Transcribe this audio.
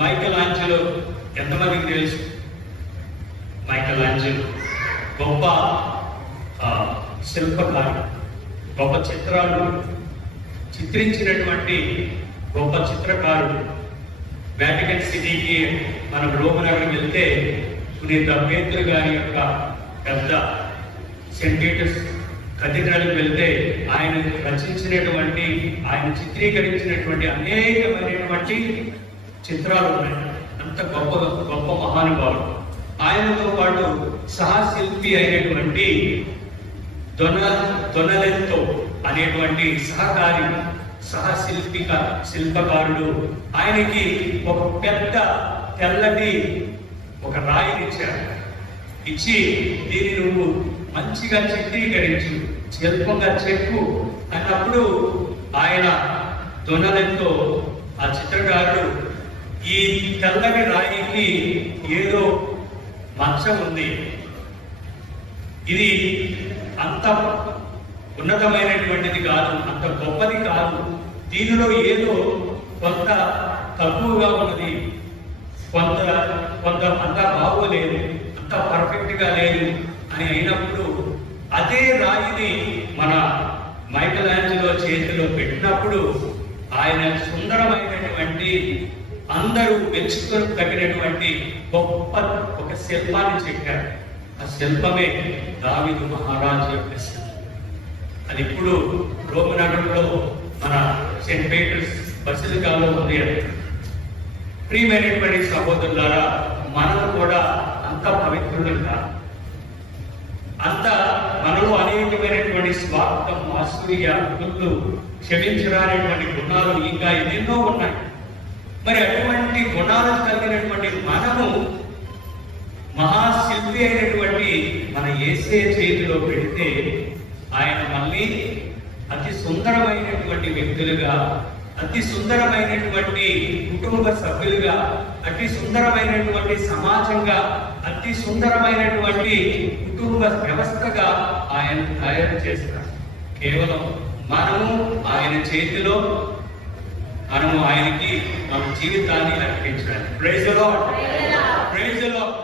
Michael Angelo ఎంతమందికి తెలుసు? Michael Angelo గొప్ప శిల్పకారుడు, గొప్ప చిత్రాలు చిత్రించినటువంటి గొప్ప చిత్రకారుడు. వాటికన్ సిటీకి మనం రోమ్ నగరం వెళ్తే పునీత పేతురు గారి యొక్క పెద్ద సెయింట్ పీటర్స్ కథీడ్రల్కి వెళ్తే ఆయన రచించినటువంటి, ఆయన చిత్రీకరించినటువంటి అనేకమైనటువంటి చిత్రాలు ఉన్నాయి. అంత గొప్ప గొప్ప మహానుభావుడు. ఆయనతో పాటు సహశిల్పి అయినటువంటి దొనలెంతో అనేటువంటి శిల్పకారుడు ఆయనకి ఒక పెద్ద తెల్లటి ఒక రాయిని ఇచ్చారు. ఇచ్చి దీన్ని నువ్వు మంచిగా చిత్రీకరించు, శిల్పంగా చెప్పు అన్నప్పుడు ఆయన దొనలెంతో ఆ చిత్రకారుడు ఈ తెల్లటి రాయికి ఏదో మచ్చ ఉంది, ఇది అంత ఉన్నతమైనటువంటిది కాదు, అంత గొప్పది కాదు, దీనిలో ఏదో కొంత తక్కువగా ఉన్నది, కొంత అంతా బాగోలేదు, అంత పర్ఫెక్ట్ గా లేదు అని అయినప్పుడు అదే రాయిని మన మైకల్ ఆంజెలో చేతిలో పెట్టినప్పుడు ఆయన సుందరమైనటువంటి, అందరూ మెచ్చుకొని తగినటువంటి గొప్ప ఒక శిల్పాన్ని చెక్కారు. ఆ శిల్పమే దావీదు మహారాజు యొక్క శిల్పం. అది ఇప్పుడు రోమ్ నగరంలో మన సెయింట్ పీటర్స్ బసిలికాలో ఉంది. ప్రియమైనటువంటి సహోదరులారా, మనం కూడా అంత పవిత్రులుగా, అంత మనలో అనేకమైనటువంటి స్వార్థం, అసూయ, కుళ్ళు, క్షమించరానటువంటి గుణాలు ఇంకా ఎన్నెన్నో ఉన్నాయి. మరి అటువంటి గుణాలు కలిగినటువంటి మనము మహాశిల్పి అయినటువంటి మన యేసయ్య చేతిలో పెడితే ఆయన మళ్ళీ అతి సుందరమైనటువంటి వ్యక్తులుగా, అతి సుందరమైనటువంటి కుటుంబ సభ్యులుగా, అతి సుందరమైనటువంటి సమాజంగా, అతి సుందరమైనటువంటి కుటుంబ వ్యవస్థగా ఆయన తయారు చేస్తారు. కేవలం మనము ఆయన చేతిలో, మనము ఆయనకి మన జీవితాన్ని అర్పించాలి. Praise the Lord, praise the lord.